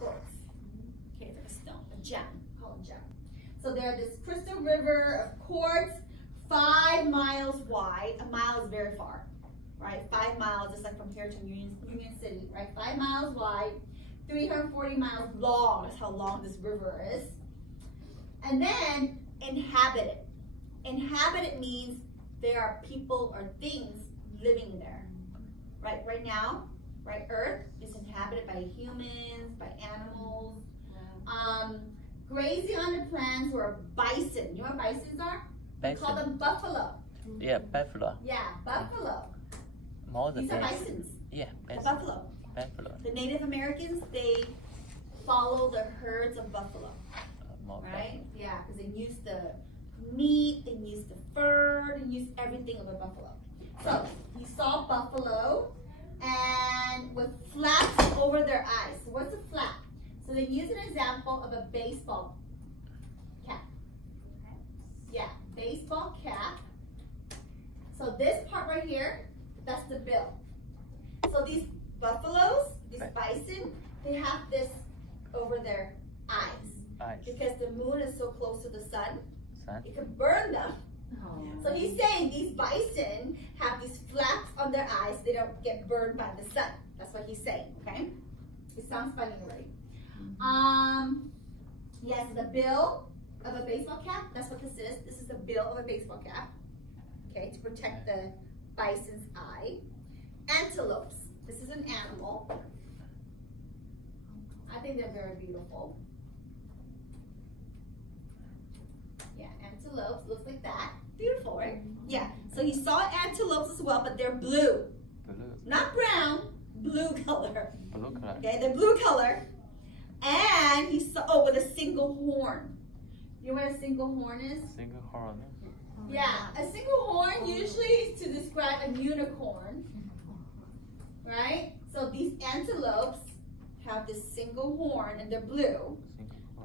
quartz. Okay, it's like a stone, a gem, called a gem. So there's this crystal river of quartz, 5 miles wide. A mile is very far, right? 5 miles, just like from here to Union City, right? 5 miles wide, 340 miles long. That's how long this river is. And then inhabited. Inhabited means there are people or things living there. Right? Right now, right? Earth is inhabited by humans, by animals. Grazing on the plants were bison. You know what bisons are? We call them buffalo. Yeah, buffalo. Yeah, buffalo. More than These are bisons. Yeah, buffalo. Buffalo. The Native Americans, they follow the herds of buffalo. Right? Yeah, because they use the meat, they use the fur, they use everything of a buffalo. So you saw buffalo and with flaps over their eyes. So what's a flap? So they use an example of a baseball cap. Yeah, baseball cap. So this part right here, that's the bill. So these buffaloes, these bison, they have this over their eyes. Because the moon is so close to the sun, it could burn them. Oh. So he's saying these bison have these flaps on their eyes so they don't get burned by the sun. That's what he's saying, okay? It sounds funny already. Yes, the bill of a baseball cap, that's what this is. This is the bill of a baseball cap, okay, to protect the bison's eye. Antelopes, this is an animal. I think they're very beautiful. Yeah, antelopes, looks like that. Beautiful, right? Yeah, so he saw antelopes as well, but they're blue. Not brown, blue color. Blue color. Okay, they're blue color. And he saw, with a single horn. You know what a single horn is? Single horn. Yeah, a single horn usually is to describe a unicorn. Right? So these antelopes have this single horn and they're blue.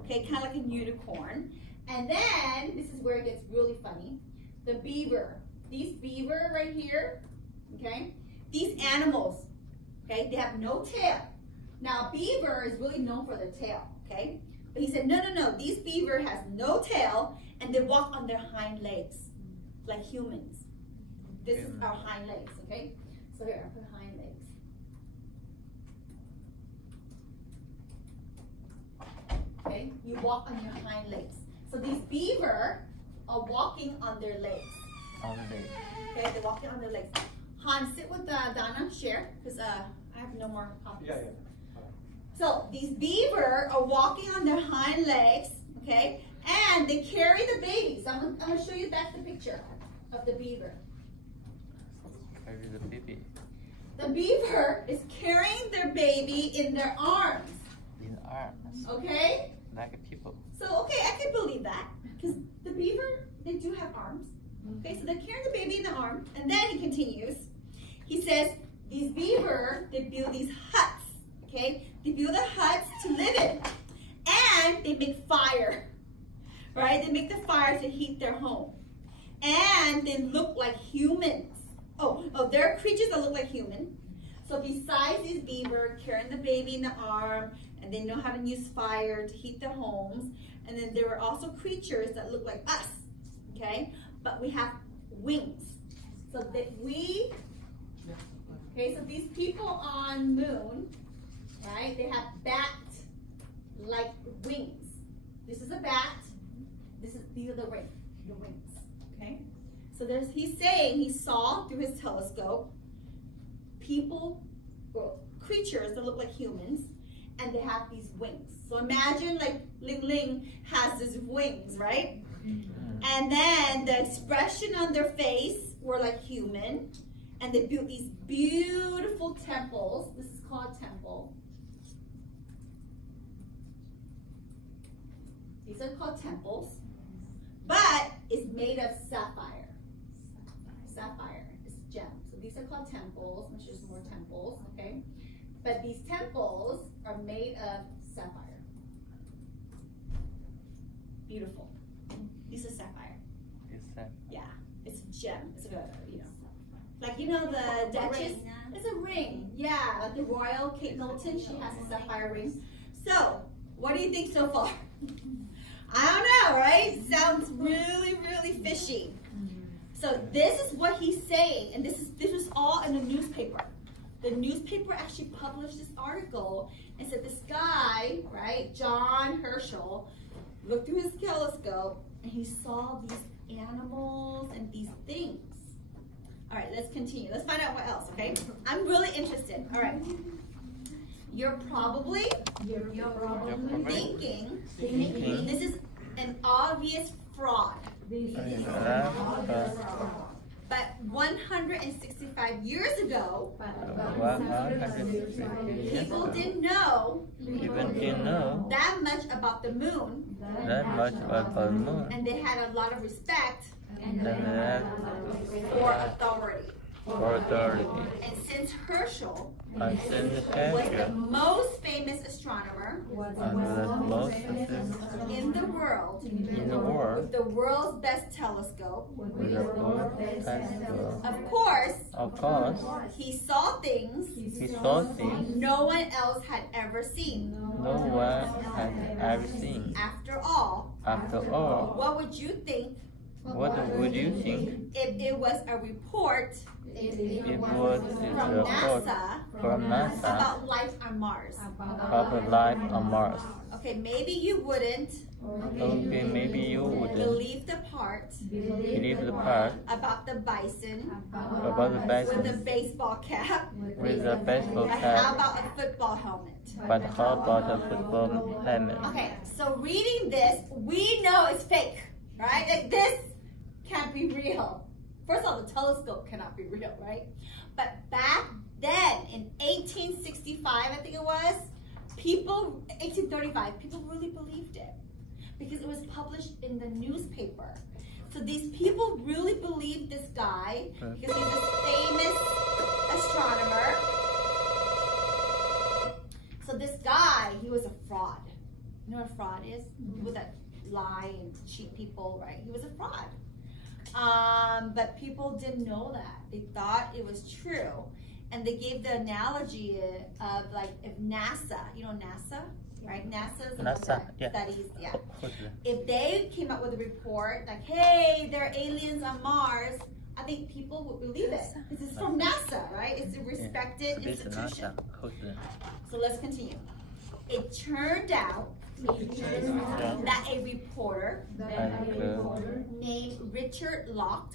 Okay, kind of like a unicorn. And then, this is where it gets really funny, the beaver. These beaver right here, okay, these animals, okay, they have no tail. Now, beaver is really known for their tail, okay? But he said, no, no, no, these beaver has no tail, and they walk on their hind legs, like humans. This is our hind legs, okay? So here, I put hind legs. Okay, you walk on your hind legs. So these beaver are walking on their legs. On the legs. Okay, they're walking on their legs. Han, sit with Donna, share, because I have no more copies. Yeah. So these beaver are walking on their hind legs, okay, and they carry the babies. I'm going to show you back the picture of the beaver. Carry the baby. The beaver is carrying their baby in their arms. In arms. Okay? Like people. So, okay, I can believe that, because the beaver, they do have arms. Okay, so they're carrying the baby in the arm, and then he continues. He says, these beaver, they build these huts, okay? They build the huts to live in, and they make fire, right? They make the fire to heat their home, and they look like humans. Oh, they're creatures that look like humans. So besides these beaver carrying the baby in the arm, and they know how to use fire to heat their homes, and then there were also creatures that look like us, okay? But we have wings. So that we, okay, so these people on moon, right, they have bat-like wings. This is a bat. These are the wings, okay? So he's saying he saw through his telescope people, or creatures that look like humans, and they have these wings. So imagine like Ling Ling has these wings, right? And then the expression on their face were like human, and they built these beautiful temples. This is called temple. These are called temples, but it's made of sapphire. Sapphire is gem. So these are called temples. There's just more temples, okay? But these temples are made of sapphire. Beautiful. This is sapphire. It's sapphire. Yeah, it's a gem. It's a, you know, like, you know, the Duchess. It's a ring. Yeah, like the royal Kate Middleton, she has a sapphire ring. So, what do you think so far? I don't know, right? Sounds really, really fishy. So this is what he's saying, and this was all in the newspaper. The newspaper actually published this article and said this guy, right, John Herschel, looked through his telescope and he saw these animals and these things. All right, let's continue. Let's find out what else, okay? I'm really interested. All right. You're probably thinking this is an obvious fraud. But 165 years ago, people didn't know that much about the moon, and they had a lot of respect for authority. And since Herschel was the most famous astronomer in the world, with the world's best telescope, of course, he saw things no one else had ever seen. After all, what would you think? If it was a report from NASA about life on Mars? Okay, maybe you wouldn't. Believe the part about the bison with a baseball cap. But how about a football helmet? Okay, so reading this, we know it's fake, right? Like this can't be real. First of all, the telescope cannot be real, right? But back then, in 1865, I think it was, 1835, people really believed it because it was published in the newspaper. So these people really believed this guy because he's a famous astronomer. So this guy, he was a fraud. You know what a fraud is? People that lie and cheat people, right? He was a fraud. But people didn't know that. They thought it was true. And they gave the analogy of like if NASA, you know NASA, right? NASA studies, If they came up with a report like, hey, there are aliens on Mars, I think people would believe it. This is from NASA, right? It's a respected institution. So let's continue. It turned out that a reporter named Richard Locke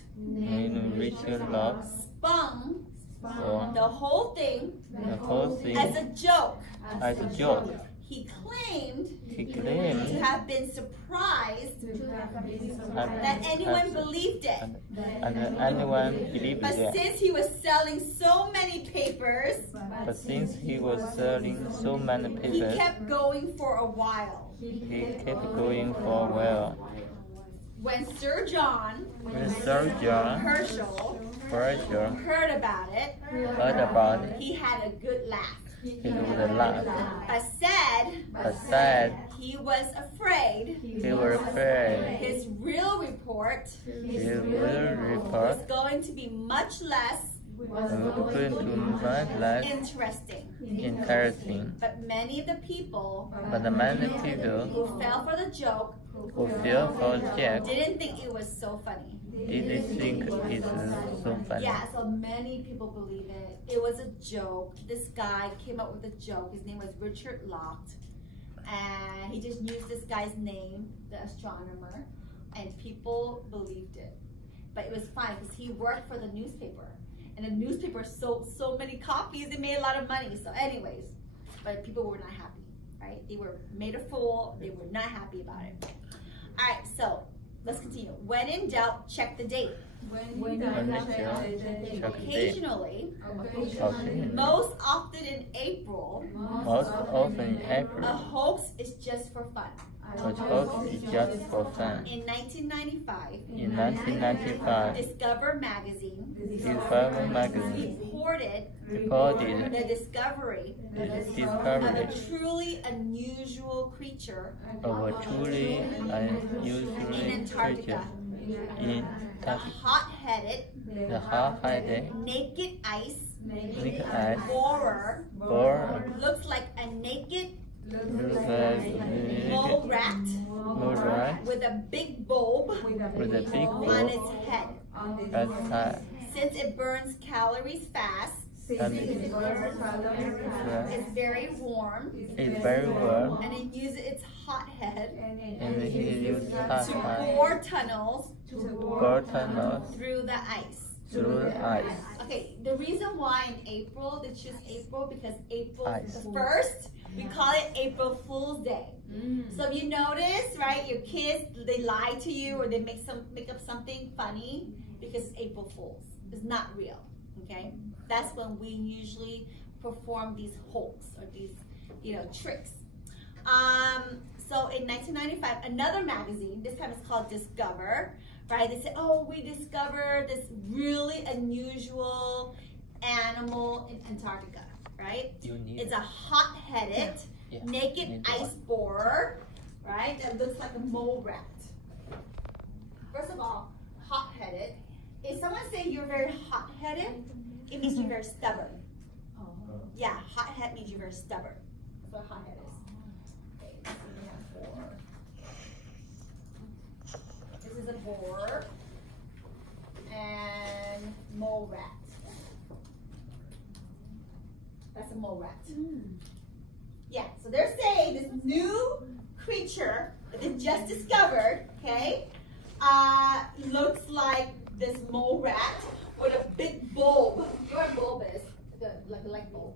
spun the whole thing as a joke. He claimed to have been surprised that anyone believed it. But since he was selling so many papers, he kept going for a while. When Sir John Herschel heard about it, he had a good laugh. But said he was afraid his real report was going to be much less interesting. But many of the people who fell for the joke didn't think it was so funny. Yeah, so many people believe it. It was a joke. This guy came up with a joke. His name was Richard Locke. And he just used this guy's name, the astronomer, and people believed it. But it was fine because he worked for the newspaper. And the newspaper sold so many copies, they made a lot of money. So anyways, but people were not happy, right? They were made a fool. They were not happy about it. All right, so let's continue. When in doubt, check the date. Occasionally, most often in April, a hoax is just for fun. In 1995, Discover magazine reported the discovery of a truly unusual creature in Antarctica. The hot-headed, naked ice borer looks like a naked mole rat Mole rat with a big bulb with a big on bulb its head. outside. Since it burns calories fast, And it's very warm, it's very warm. and it uses its hot head And it uses hot to hand bore tunnels bore tunnels through the ice. through the ice. Okay, the reason why in April they choose April because April Ice. the 1st, we call it April Fool's Day. So if you notice, right, your kids, they lie to you or they make up something funny because it's April Fool's. It's not real, okay? That's when we usually perform these hoax or these, tricks. So in 1995, another magazine, this time it's called Discover, right? They said, oh, we discovered this really unusual animal in Antarctica, right? It's a hot-headed, naked ice borer, right? That looks like a mole rat. First of all, hot-headed. If someone says you're very hot-headed, it means you're very stubborn. Yeah, hot-head means you're very stubborn. That's what hot-head is. Okay, let's see, we have 4. This is a boar and mole rat. That's a mole rat. Yeah, so they're saying this new creature that they just discovered, okay, looks like this mole rat with a big bulb. You know what a bulb is? Like a light bulb.